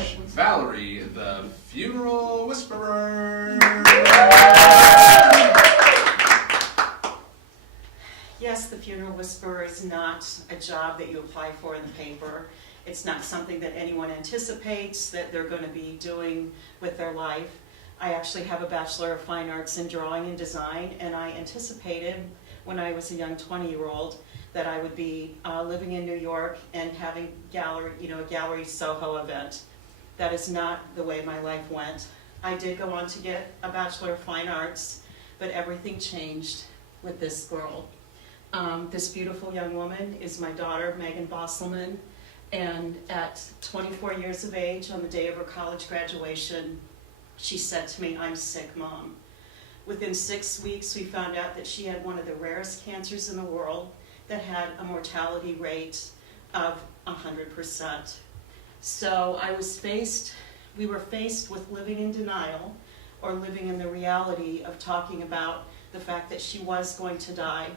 Valerie, the funeral whisperer. Yes, the funeral whisperer is not a job that you apply for in the paper. It's not something that anyone anticipates that they're going to be doing with their life. I actually have a Bachelor of Fine Arts in Drawing and Design, and I anticipated when I was a young 20-year-old that I would be living in New York and having a gallery Soho event. That is not the way my life went. I did go on to get a Bachelor of Fine Arts, but everything changed with this girl. This beautiful young woman is my daughter, Megan Bosselman, and at 24 years of age, on the day of her college graduation, she said to me, "I'm sick, Mom." Within 6 weeks, we found out that she had one of the rarest cancers in the world that had a mortality rate of 100%. So we were faced with living in denial or living in the reality of talking about the fact that she was going to die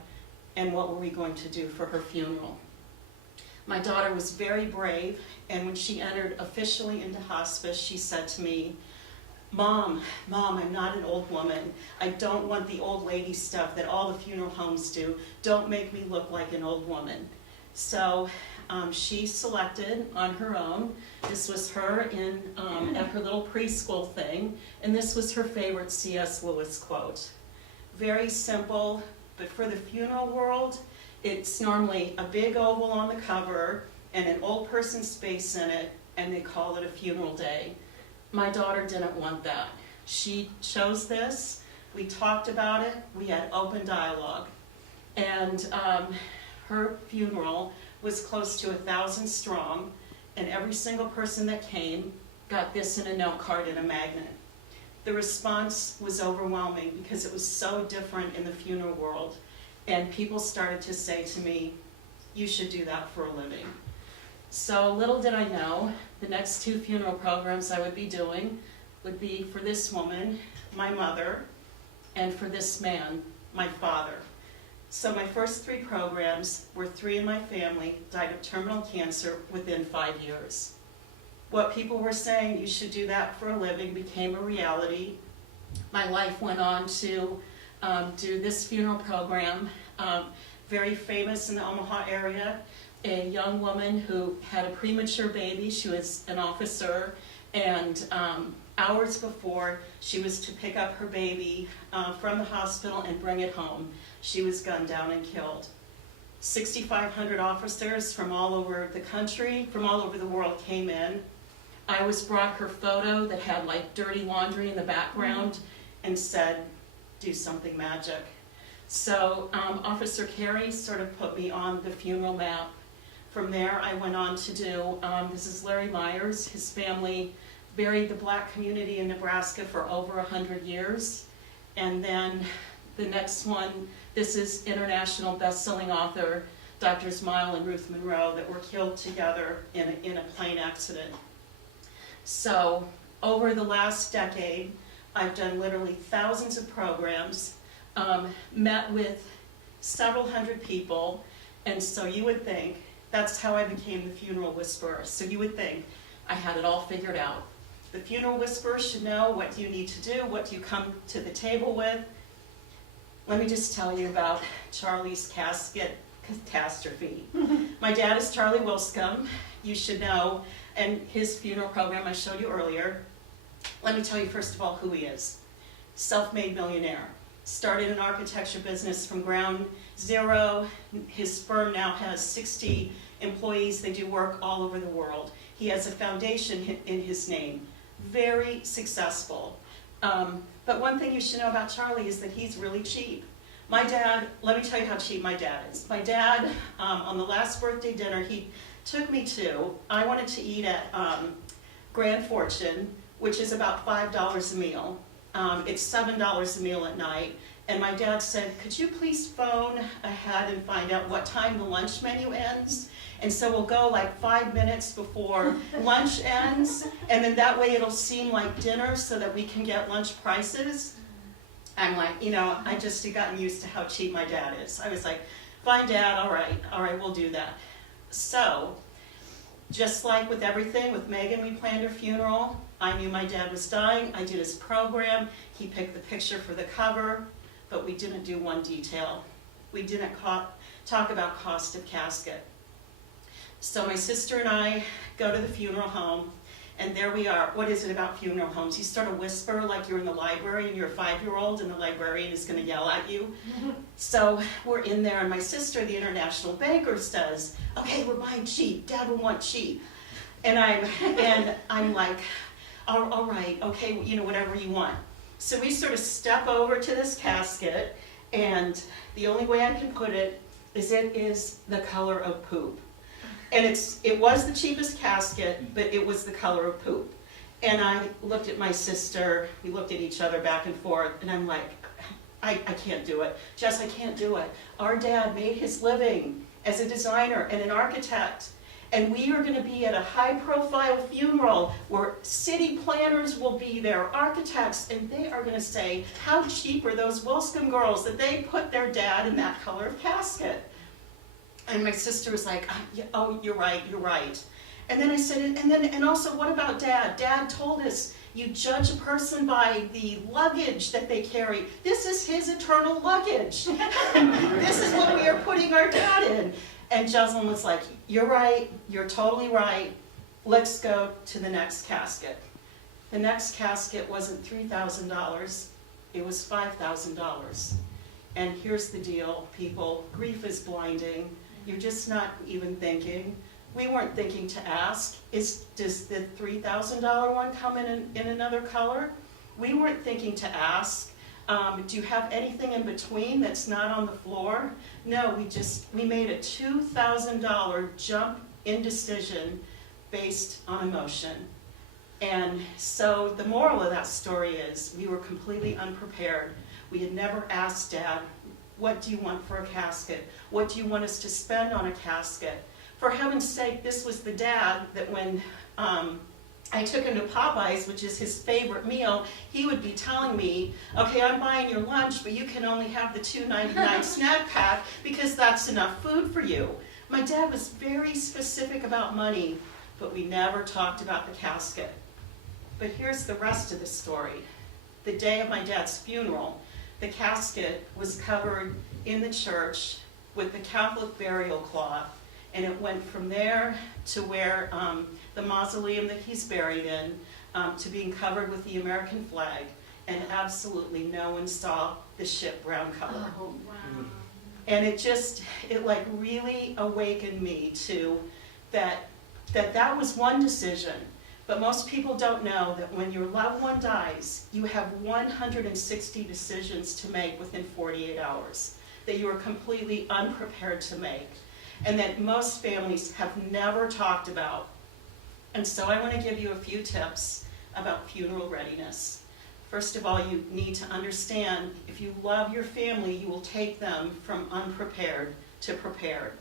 and what were we going to do for her funeral. My daughter was very brave, and when she entered officially into hospice, she said to me, Mom, I'm not an old woman. I don't want the old lady stuff that all the funeral homes do. Don't make me look like an old woman." So she selected on her own. This was her at her little preschool thing, and this was her favorite C.S. Lewis quote. Very simple, but for the funeral world, it's normally a big oval on the cover and an old person's face in it, and they call it a funeral day. My daughter didn't want that. She chose this. We talked about it. We had open dialogue. And her funeral was close to 1,000 strong, and every single person that came got this in a note card and a magnet. The response was overwhelming because it was so different in the funeral world. And people started to say to me, "You should do that for a living." So little did I know, the next 2 funeral programs I would be doing would be for this woman, my mother, and for this man, my father. So my first 3 programs were 3 in my family died of terminal cancer within 5 years. What people were saying, "You should do that for a living," became a reality. My life went on to do this funeral program, very famous in the Omaha area, a young woman who had a premature baby. She was an officer, and hours before she was to pick up her baby from the hospital and bring it home, she was gunned down and killed. 6,500 officers from all over the country, from all over the world came in. I was brought her photo that had like dirty laundry in the background and said, "Do something magic." So Officer Carey sort of put me on the funeral map. From there, I went on to do, this is Larry Myers. His family buried the black community in Nebraska for over 100 years. And then the next one, this is international best-selling author, Drs. Mile and Ruth Monroe, that were killed together in a plane accident. So over the last decade, I've done literally thousands of programs, met with several hundred people, and so you would think, that's how I became the funeral whisperer. So you would think I had it all figured out. The funeral whisperer should know, what do you need to do, what do you come to the table with. Let me just tell you about Charlie's casket catastrophe. My dad is Charlie Wilscombe, you should know, and his funeral program I showed you earlier. Let me tell you first of all who he is. Self-made millionaire. Started an architecture business from ground zero. His firm now has 60 employees. They do work all over the world. He has a foundation in his name. Very successful. But one thing you should know about Charlie is that he's really cheap. My dad, let me tell you how cheap my dad is. My dad, on the last birthday dinner he took me to, I wanted to eat at Grand Fortune, which is about $5 a meal. It's $7 a meal at night. And my dad said, "Could you please phone ahead and find out what time the lunch menu ends? And so we'll go like 5 minutes before lunch ends, and then that way it'll seem like dinner so that we can get lunch prices." I'm like, I just had gotten used to how cheap my dad is. I was like, "Fine, Dad, all right, we'll do that." So Just like with everything, with Megan, we planned her funeral. I knew my dad was dying. I did his program. He picked the picture for the cover, but we didn't do one detail. We didn't talk about cost of casket. So my sister and I go to the funeral home, and there we are. What is it about funeral homes? You start to whisper like you're in the library and you're a 5-year-old and the librarian is going to yell at you. So we're in there, and my sister, the international banker, says, okay, we're buying cheap. Dad will want cheap. And I'm like, all right, okay, you know, whatever you want. So we sort of step over to this casket, and the only way I can put it is it is the color of poop. And it was the cheapest casket, but it was the color of poop. And I looked at my sister, we looked at each other back and forth, and I'm like, I can't do it. Jess, I can't do it. Our dad made his living as a designer and an architect. And we are going to be at a high-profile funeral where city planners will be there, architects, and they are going to say, how cheap are those Wilscombe girls that they put their dad in that color of casket? And my sister was like, oh, you're right. And then I said, and also, what about Dad? Dad told us you judge a person by the luggage that they carry. This is his eternal luggage. This is what we are putting our dad in. And Jocelyn was like, you're right, you're totally right. Let's go to the next casket. The next casket wasn't $3,000, it was $5,000. And here's the deal, people, grief is blinding. You're just not even thinking. We weren't thinking to ask, does the $3,000 one come in another color? We weren't thinking to ask, do you have anything in between that's not on the floor? No, we made a $2,000 jump indecision based on emotion. And so the moral of that story is we were completely unprepared. We had never asked Dad, what do you want for a casket? What do you want us to spend on a casket? For heaven's sake, this was the dad that when I took him to Popeyes, which is his favorite meal, he would be telling me, okay, I'm buying your lunch, but you can only have the $2.99 snack pack because that's enough food for you. My dad was very specific about money, but we never talked about the casket. But here's the rest of the story. The day of my dad's funeral, the casket was covered in the church with the Catholic burial cloth, and it went from there to where the mausoleum that he's buried in, to being covered with the American flag, and absolutely no one saw the ship brown color. Oh, wow. And it like really awakened me to that was one decision. But most people don't know that when your loved one dies, you have 160 decisions to make within 48 hours that you are completely unprepared to make, and that most families have never talked about. And so I want to give you a few tips about funeral readiness. First of all, you need to understand if you love your family, you will take them from unprepared to prepared.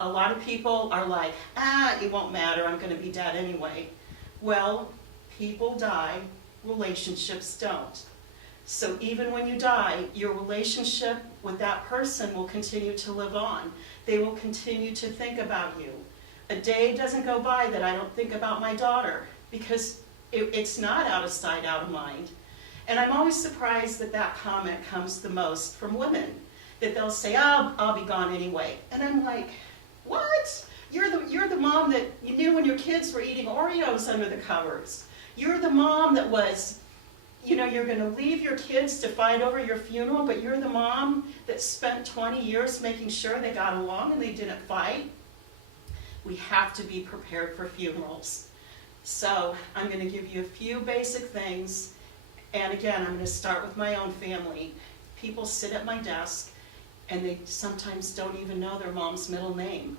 A lot of people are like, it won't matter, I'm going to be dead anyway. Well, people die, relationships don't. So even when you die, your relationship with that person will continue to live on. They will continue to think about you. A day doesn't go by that I don't think about my daughter, because it's not out of sight, out of mind. And I'm always surprised that comment comes the most from women, that they'll say, I'll be gone anyway. And I'm like, what? You're the mom that you knew when your kids were eating Oreos under the covers. You're the mom that was, you're going to leave your kids to fight over your funeral, but you're the mom that spent 20 years making sure they got along and they didn't fight. We have to be prepared for funerals. So I'm going to give you a few basic things. And again, I'm going to start with my own family. People sit at my desk and they sometimes don't even know their mom's middle name.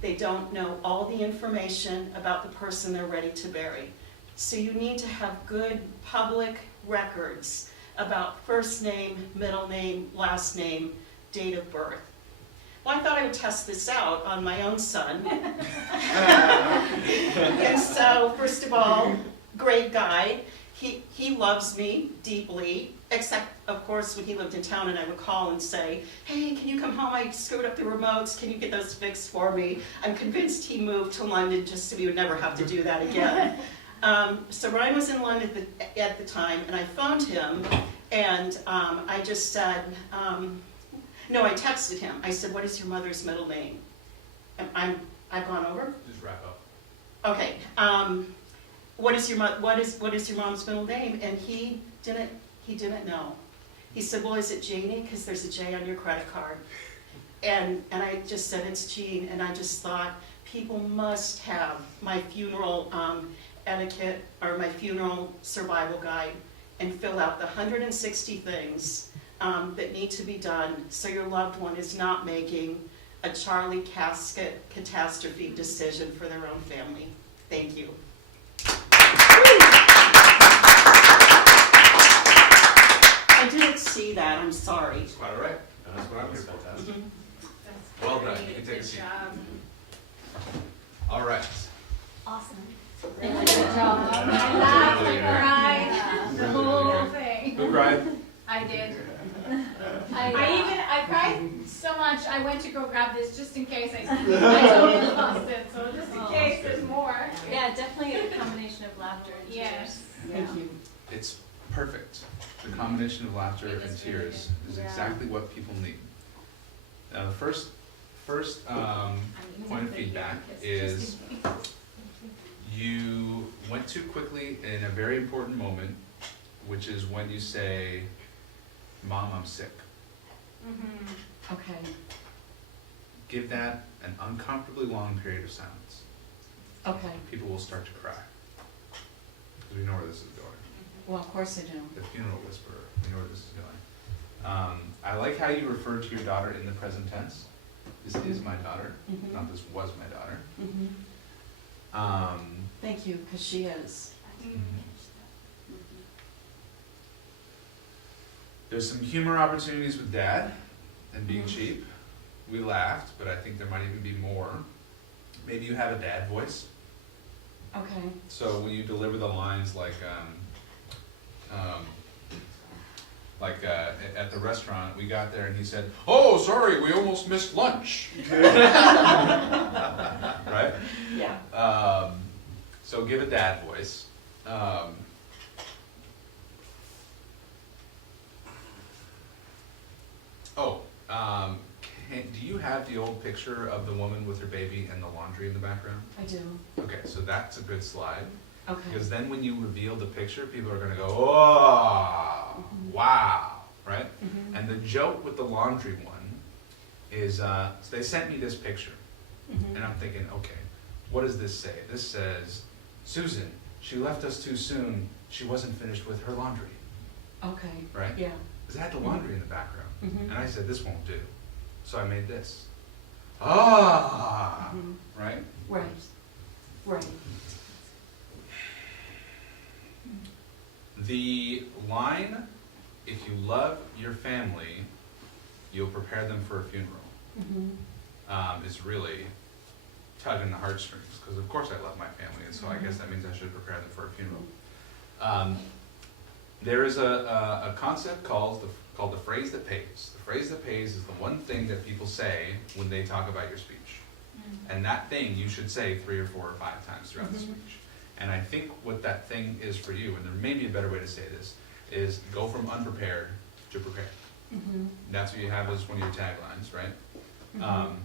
They don't know all the information about the person they're ready to bury. So you need to have good public records about first name, middle name, last name, date of birth. Well, I thought I would test this out on my own son. And so, first of all, great guy. he loves me deeply, except, of course, when he lived in town and I would call and say, hey, can you come home? I screwed up the remotes. Can you get those fixed for me? I'm convinced he moved to London just so we would never have to do that again. So Ryan was in London at the time, and I phoned him, and I just said, no, I texted him. I said, what is your mother's middle name? I've gone over? Just wrap up. Okay. What is your mom's middle name? And he didn't know. He said, well, is it Janie? Because there's a J on your credit card. And I just said, it's Jean. And I just thought, people must have my funeral etiquette or my funeral survival guide and fill out the 160 things that need to be done so your loved one is not making a Charlie casket catastrophe decision for their own family. Thank you. I didn't see that, I'm sorry. That's quite all right. That's what I'm here for. That's Well great. done. You can take a Good seat. job. All right. Awesome. Really good job. I laughed, I cried, the whole thing. Who cried? I did. I I cried so much, I went to go grab this just in case I totally lost it, so just in case there's more. yeah, definitely a combination of laughter and tears. Yes. Thank you. It's perfect. The combination of laughter It and is really tears is Yeah. exactly what people need. Now, the first point of feedback is you went too quickly in a very important moment, which is when you say, Mom, I'm sick. Mm-hmm. Okay. Give that an uncomfortably long period of silence. Okay. People will start to cry. Because we know where this is going. Well, of course I do. The funeral whisperer, we know where this is going. I like how you refer to your daughter in the present tense. This is my daughter, Mhm. not this was my daughter. Mhm. Thank you, because she is. There's some humor opportunities with Dad and being cheap. We laughed, but I think there might even be more. Maybe you have a dad voice. Okay. So when you deliver the lines at the restaurant, we got there and he said, "Oh, sorry, we almost missed lunch." Right? Yeah. So give a dad voice. Do you have the old picture of the woman with her baby and the laundry in the background? I do. Okay, so that's a good slide. Okay. Because then when you reveal the picture, people are gonna go, oh, wow, right? Mhm. And the joke with the laundry one is, they sent me this picture, Mhm. and I'm thinking, okay, what does this say? This says, Susan, she left us too soon, she wasn't finished with her laundry, Okay. right? Yeah. Because it had the laundry in the background. Mhm. And I said, this won't do. So I made this. Ah, Mhm. right? Right. Right. The line, if you love your family, you'll prepare them for a funeral, Mhm. is really tugging the heartstrings. Because of course I love my family, and so I guess that means I should prepare them for a funeral. There is a concept called the phrase that pays. The phrase that pays is the one thing that people say when they talk about your speech. And that thing you should say 3 or 4 or 5 times throughout the Mhm. speech. And I think what that thing is for you, and there may be a better way to say this, is go from unprepared to prepared. Mhm. That's what you have as one of your taglines, right? Mhm.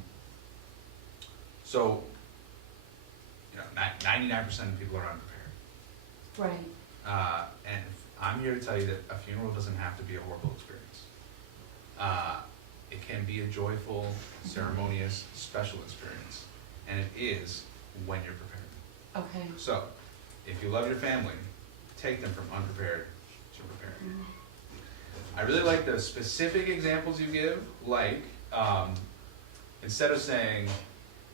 So, 99% of people are unprepared. Right. And I'm here to tell you that a funeral doesn't have to be a horrible experience. It can be a joyful, ceremonious, special experience. And it is when you're prepared. Okay. So, if you love your family, take them from unprepared to prepared. Mhm. I really like the specific examples you give, like, instead of saying,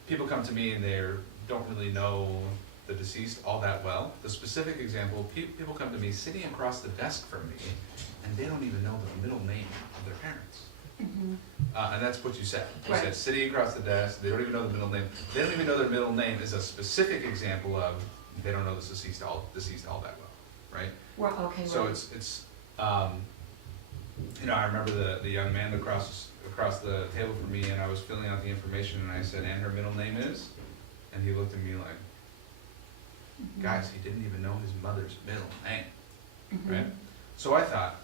people come to me and they don't really know the deceased all that well, the specific example, people come to me sitting across the desk from me, and they don't even know the middle name of their parents. Mhm. And that's what you said. You Right. said sitting across the desk, they don't even know the middle name. They don't even know their middle name is a specific example of they don't know the deceased all that well. right? Well, okay, So right. it's you know, I remember the young man across the table from me, and I was filling out the information, and I said, and her middle name is? And he looked at me like, guys, he didn't even know his mother's middle name, right? So I thought,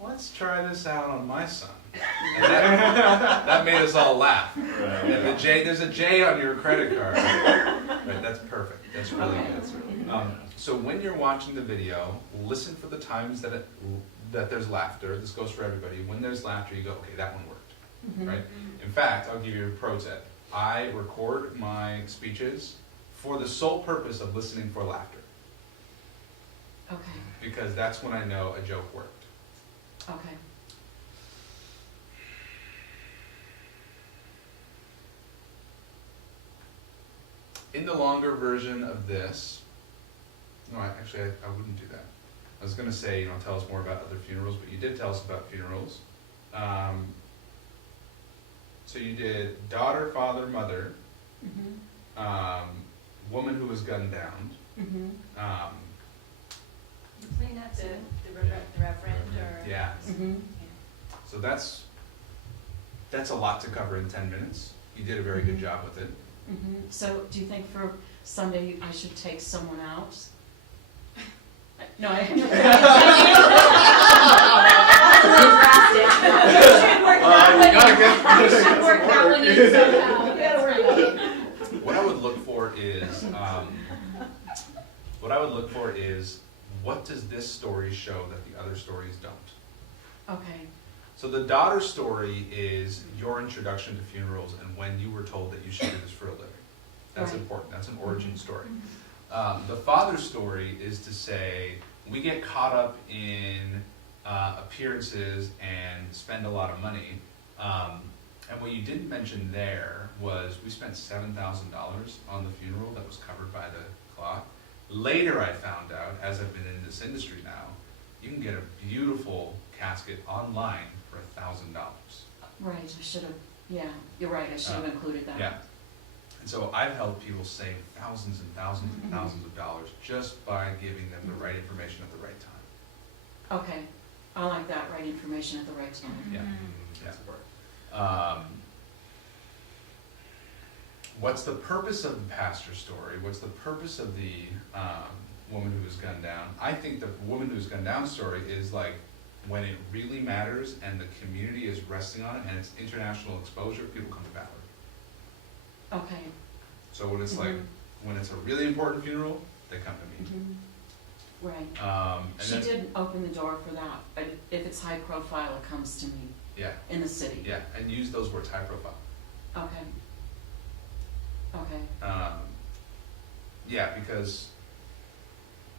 let's try this out on my son. And that made us all laugh. And there's a J on your credit card. Right, that's perfect. That's really good. So when you're watching the video, listen for the times that there's laughter. This goes for everybody. When there's laughter, you go, okay, that one worked, right? In fact, I'll give you a pro tip. I record my speeches for the sole purpose of listening for laughter, Okay, because that's when I know a joke worked. okay. In the longer version of this, no, actually, I wouldn't do that. I was going to say, tell us more about other funerals, but you did tell us about funerals. So you did daughter, father, mother, woman who was gunned down. Playing that to the reverend or. Yeah. So that's a lot to cover in 10 minutes. You did a very good job with it. So do you think for Sunday I should take someone out? No, I. Should work that one in somehow. That's right. What I would look for is, what does this story show that the other stories don't? Okay, So the daughter story is your introduction to funerals and when you were told that you should do this for a living. That's Right. important. That's an origin story. The father story is to say, we get caught up in appearances and spend a lot of money. And what you didn't mention there was we spent $7,000 on the funeral that was covered by the cloth. Later I found out, as I've been in this industry now, you can get a beautiful casket online for $1,000. right, I should have, yeah, you're right, I should have included that. Yeah. And so I've helped people save thousands and thousands and thousands of dollars just by giving them the right information at the right time. Okay, I like that, right information at the right time. Yeah. What's the purpose of the pastor story? What's the purpose of the woman who was gunned down? I think the woman who was gunned down story is like when it really matters and the community is resting on it and it's international exposure, people come to Valerie. Okay. So when it's like, when it's a really important funeral, they come to me. Right. And She then, did open the door for that, but if it's high profile, it comes to me yeah, in the city. yeah, and use those words, high profile. Okay. Okay. Yeah, because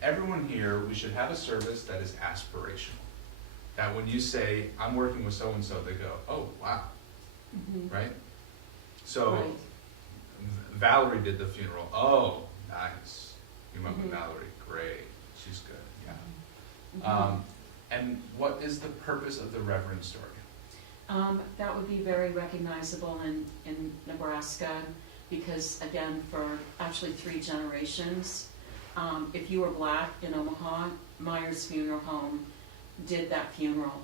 everyone here, we should have a service that is aspirational. That when you say, I'm working with so-and-so, they go, oh, wow, right? So Right. Valerie did the funeral. Oh, nice. You went with Valerie. Great. She's good. Yeah. And what is the purpose of the Reverend story? That would be very recognizable in Nebraska because, again, for actually 3 generations, if you were black in Omaha, Myers Funeral Home did that funeral.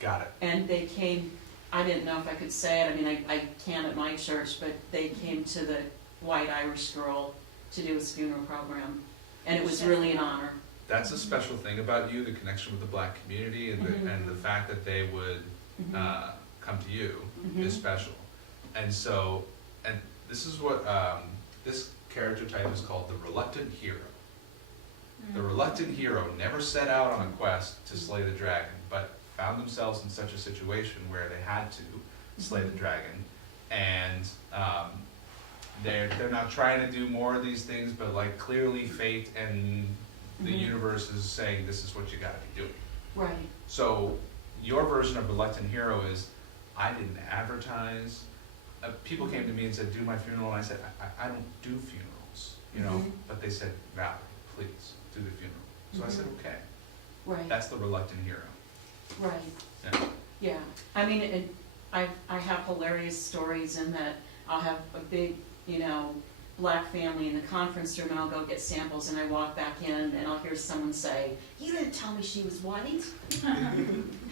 Got it. And they came, I didn't know if I could say it, I mean, I can at my church, but they came to the white Irish girl to do his funeral program. And it was really an honor. That's a special thing about you, the connection with the black community and the fact that they would come to you is special. And so, and this is what, this character type is called the reluctant hero. The reluctant hero never set out on a quest to slay the dragon, but found themselves in such a situation where they had to slay the dragon. And they're not trying to do more of these things, but like clearly fate and the universe is saying this is what you gotta be doing. Right. So your version of reluctant hero is, I didn't advertise. People came to me and said, do my funeral, and I said, I don't do funerals, you know, but they said, Valerie, please do the funeral. So I said, okay. Right. That's the reluctant hero. Right. Yeah. Yeah. I mean, I have hilarious stories in that I'll have a big, black family in the conference room, and I'll go get samples, and I walk back in, and I'll hear someone say, "You didn't tell me she was white."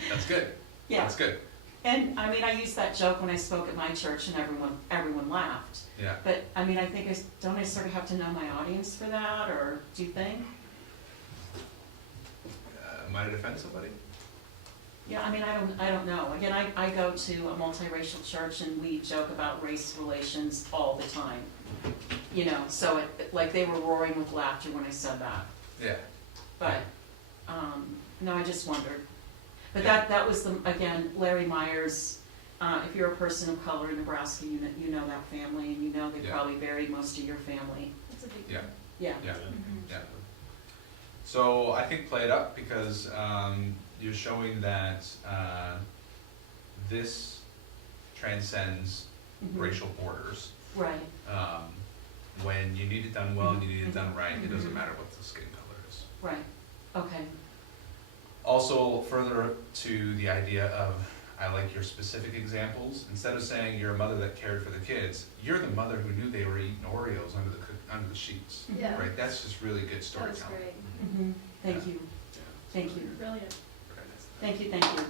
That's good. Yeah. That's good. And, I mean, I used that joke when I spoke at my church, and everyone laughed. Yeah. But, I mean, I think don't I sort of have to know my audience for that, or do you think? Might it offend somebody? Yeah, I mean, I don't know. Again, I go to a multiracial church, and we joke about race relations all the time. You know, so like they were roaring with laughter when I said that. Yeah. But, no, I just wondered. But Yeah. that was again, Larry Myers, if you're a person of color in Nebraska, you know that family, and you know they Yeah. probably buried most of your family. It's a big Yeah. deal. Yeah. Yeah. Mhm. Yeah. So I think play it up, because you're showing that this transcends Mhm. racial borders. Right. When you need it done well and you need it done right, it doesn't Mhm. matter what the skin color is. Right. Okay. Also, further to the idea of, I like your specific examples. Instead of saying you're a mother that cared for the kids, you're the mother who knew they were eating Oreos under the sheets. Yeah. Right? That's just really good That was storytelling. great. Mm-hmm. Thank you. Yeah. Thank you. Brilliant. Okay. Thank you. Thank you.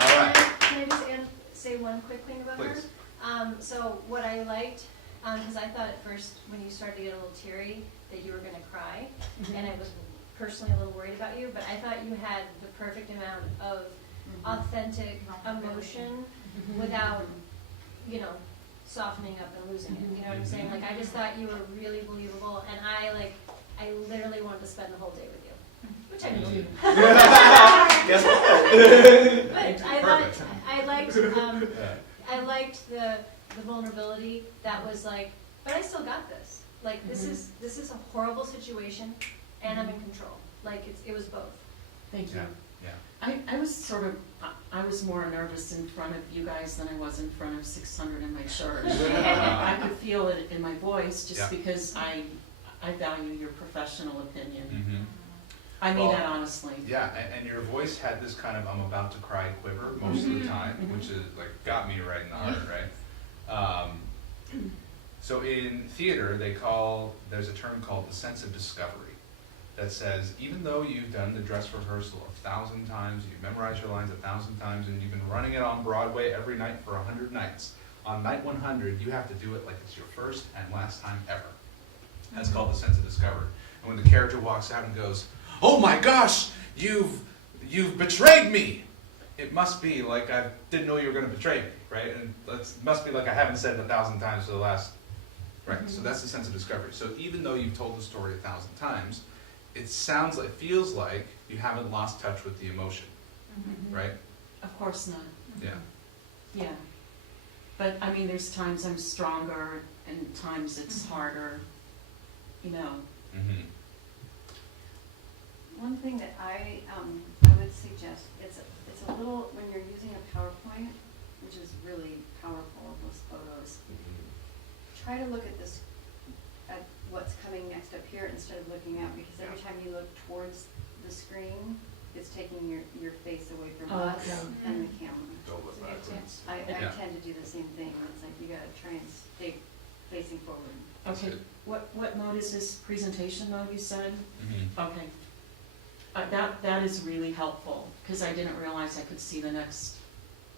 All right. Can I just say one quick thing about her? Please. So what I liked, because I thought at first when you started to get a little teary that you were going to cry, and I was personally a little worried about you, but I thought you had the perfect amount of authentic emotion without, you know, softening up and losing it. You know what I'm saying? Like I just thought you were really believable, and I literally wanted to spend the whole day with you, which I didn't. Guess what? But Perfect. I liked the vulnerability that was like, but I still got this. Like this is a horrible situation, and I'm in control. Like it was both. Thank you. Yeah. I was I was more nervous in front of you guys than I was in front of 600 in my church. I could feel it in my voice just Yeah. because I value your professional opinion. Mm-hmm. I mean Well, that honestly. Yeah, and your voice had this kind of I'm about to cry quiver most of the time, which is like got me right in the heart, right? So in theater, there's a term called the sense of discovery that says even though you've done the dress rehearsal 1,000 times, you've memorized your lines 1,000 times, and you've been running it on Broadway every night for 100 nights, on night 100 you have to do it like it's your first and last time ever. That's called the sense of discovery. And when the character walks out and goes, "Oh my gosh, you've betrayed me," it must be like I didn't know you were going to betray me, right? And it must be like I haven't said it 1,000 times for the last, right? So that's the sense of discovery. So even though you've told the story 1,000 times, it feels like you haven't lost touch with the emotion, right? Of course not. Yeah. Yeah. But I mean, there's times I'm stronger and times it's harder, you know. Mm-hmm. One thing that I would suggest, it's a little, when you're using a PowerPoint, which is really powerful, those photos, try to look at what's coming next up here instead of looking out, because every time you look towards the screen, it's taking your face away from us Okay. and the camera. Go with that. I Yeah. tend to do the same thing. It's like you gotta try and stay facing forward. That's Okay. good. What mode is this? Presentation mode, you said? Mm-hmm. Okay. That is really helpful, because I didn't realize I could see the next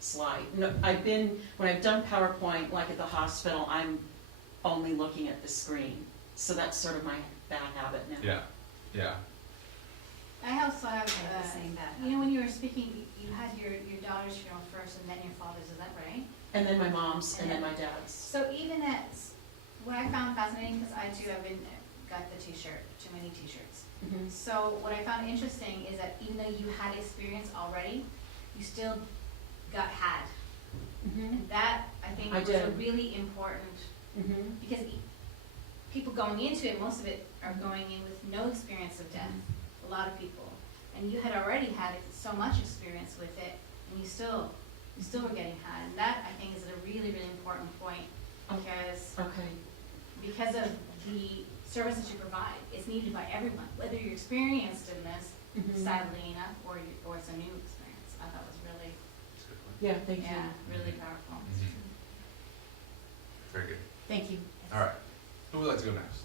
slide. No, when I've done PowerPoint, like at the hospital, I'm only looking at the screen. So that's sort of my bad habit now. Yeah. Yeah. I also have, I have the same bad you know, when you were speaking, you had your daughter's funeral first and then your father's, is that right? And then my mom's, and then my dad's. So even what I found fascinating, because I too have got the t-shirt, too many t-shirts. Mhm. So what I found interesting is that even though you had experience already, you still got had. Mhm. And that, I think, I was a did. really important, Mhm. because people going into it, most of it are going in with no experience of death, a lot of people. And you had already had so much experience with it, and you still were getting had. And that, I think, is a really, really important point, Okay. because of the services you provide. It's needed by everyone, whether you're experienced in this, Mhm. sadly enough, or it's a new experience. I thought was really, Yeah, thank you. yeah, really powerful. Mhm. Very good. Thank you. All right, who would like to go next?